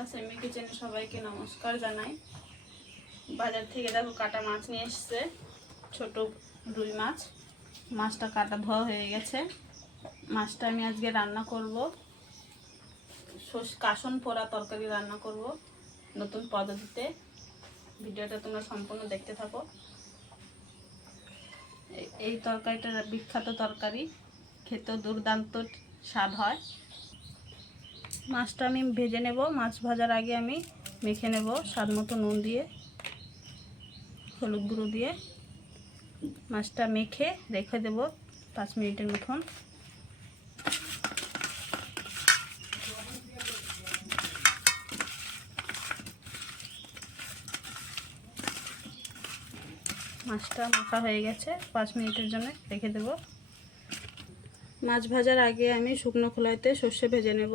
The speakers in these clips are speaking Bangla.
বন্ধুরা, সেমি কিচেনে সবাইকে নমস্কার জানাই। বাজার থেকে দেখো কাটা মাছ নিয়ে এসছে, ছোট রুই মাছ। মাছটা কাটা ধোয়া হয়ে গেছে। মাছটা আমি আজকে রান্না করব, কাসন পোড়া তরকারি রান্না করব নতুন পদ্ধতিতে। ভিডিওটা তোমরা সম্পূর্ণ দেখতে থাকো। এই তরকারিটা বিখ্যাত তরকারি, খেতেও দুর্দান্ত স্বাদ হয়। মাছটা আমি ভেজে নেব। মাছ ভাজার আগে আমি মেখে নেব স্বাদ মতো নুন দিয়ে, হলুদ গুঁড়ো দিয়ে। মাছটা মেখে রেখে দেব 5 মিনিটের মতন। মাছটা মাখা হয়ে গেছে, 5 মিনিটের জন্য রেখে দেব। মাছ ভাজার আগে আমি শুকনো খোলাইতে সর্ষে ভেজে নেব।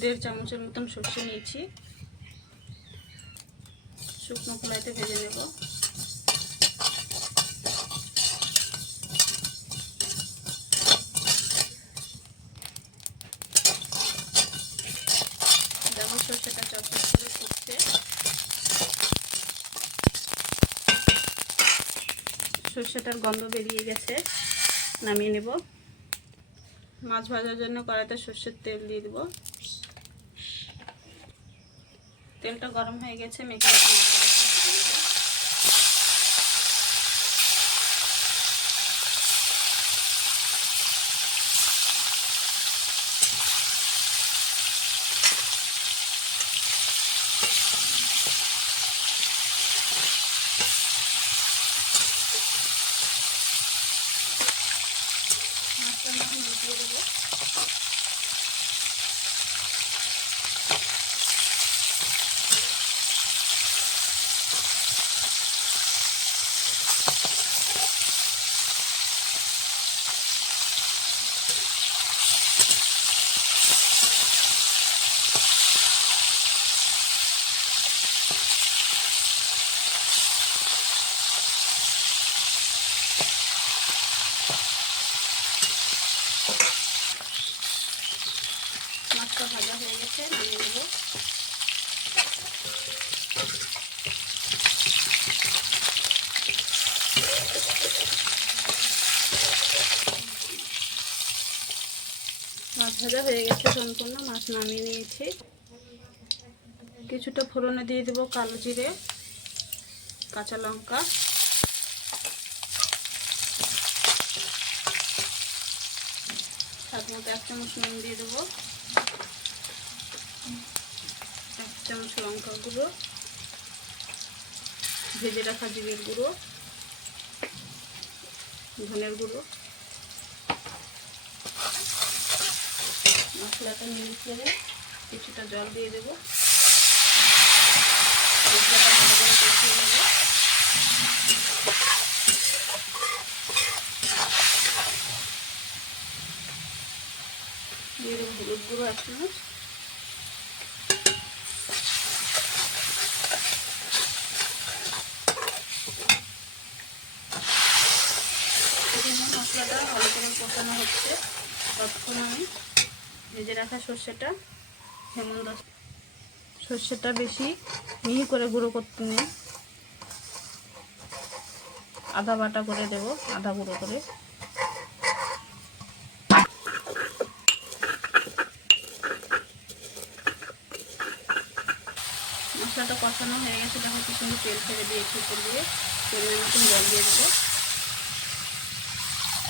1.5 চামচের মতন সর্ষে নিয়েছি, শুকনো খোলাইতে ভেজে নেব। দেখো সর্ষেটা চটচট করে ফুটছে। সর্ষেটার গন্ধ বেরিয়ে গেছে, নামিয়ে নেব। মাছ ভাজার জন্য কড়াইতে সর্ষের তেল দিয়ে দেব। তেলটা গরম হয়ে গেছে, মেখে মাছটা দিয়ে দেবো। মাছটা ভাজা হয়ে গেছে, নামিয়ে নেব। মাছ ভাজা হয়ে গেছে সম্পূর্ণ, মাছ নামিয়ে নিয়েছি। কিছুটা ফোড়নে দিয়ে দেবো কালো জিরে, কাঁচা লঙ্কা, স্বাদ মতো 1 চামচ নুন দিয়ে দেবো, 1 চামচ লঙ্কার গুঁড়ো, ভেজে রাখা জিরের গুঁড়ো, ধনের গুঁড়ো। মশলাটা মিশিয়ে কিছুটা জল দিয়ে দেবো। মশলাটা ভালো করে কষিয়ে নেব। দিয়ে দেবো হলুদ গুঁড়ো 1 চামচ, মশলাটা ভালো করে কষানো হচ্ছে ততক্ষণ আমি ভেজে রাখা সর্ষেটা সর্ষেটা বেশি মিহি করে গুঁড়ো করতে নেই, আধা বাটা করে দেব, আধা গুঁড়ো করে। মশলাটা কষানো হয়ে গেছে, দেখো কি সুন্দর তেল ছেড়ে দিয়েছি। উপর দিয়ে পরিমাণ মতন জল দিয়ে দেবো,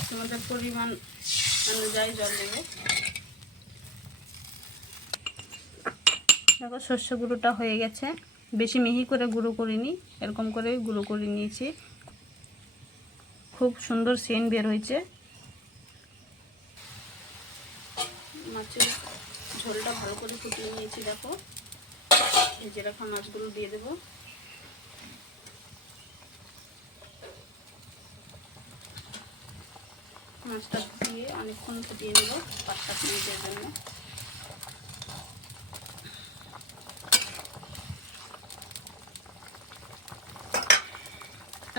তোমাদের পরিমাণ অনুযায়ী জল দেবে। দেখো সর্ষে গুঁড়োটা হয়ে গেছে, বেশি মিহি করে গুঁড়ো করিনি, এরকম করে গুঁড়ো করে নিয়েছি। খুব সুন্দর সেন্ট বের হয়েছে। মাছের ঝোলটা ভালো করে ফুটিয়ে নিয়েছি। দেখো ভেজে রাখা মাছগুলো দিয়ে দেবো। মাছটা দিয়ে অনেকক্ষণ ফুটিয়ে নেব, 5-7 মিনিটের জন্য।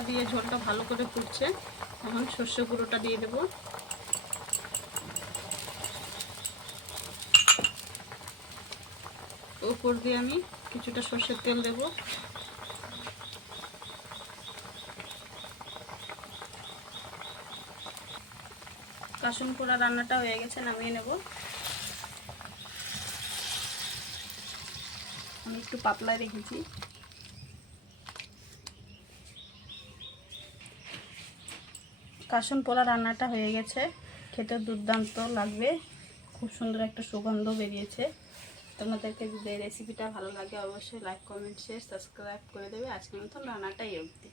দিয়ে ঝোলটা ভালো করে ফুটছে, এখন সর্ষে গুঁড়োটা দিয়ে দেবো। উপর দিয়ে আমি কিছুটা সর্ষের তেল দেব। কাসুন পোড়া রান্নাটা হয়ে গেছে, নামিয়ে নেব। আমি একটু পাতলায় রেখেছি। কাসুন পোড়া রান্নাটা হয়ে গেছে, খেতে দুর্দান্ত লাগবে, খুব সুন্দর একটা সুগন্ধ বেরিয়েছে। তোমাদেরকে যদি এই রেসিপিটা ভালো লাগে অবশ্যই লাইক, কমেন্ট, শেয়ার, সাবস্ক্রাইব করে দেবে। আজকের মতন রান্নাটাই অবধি।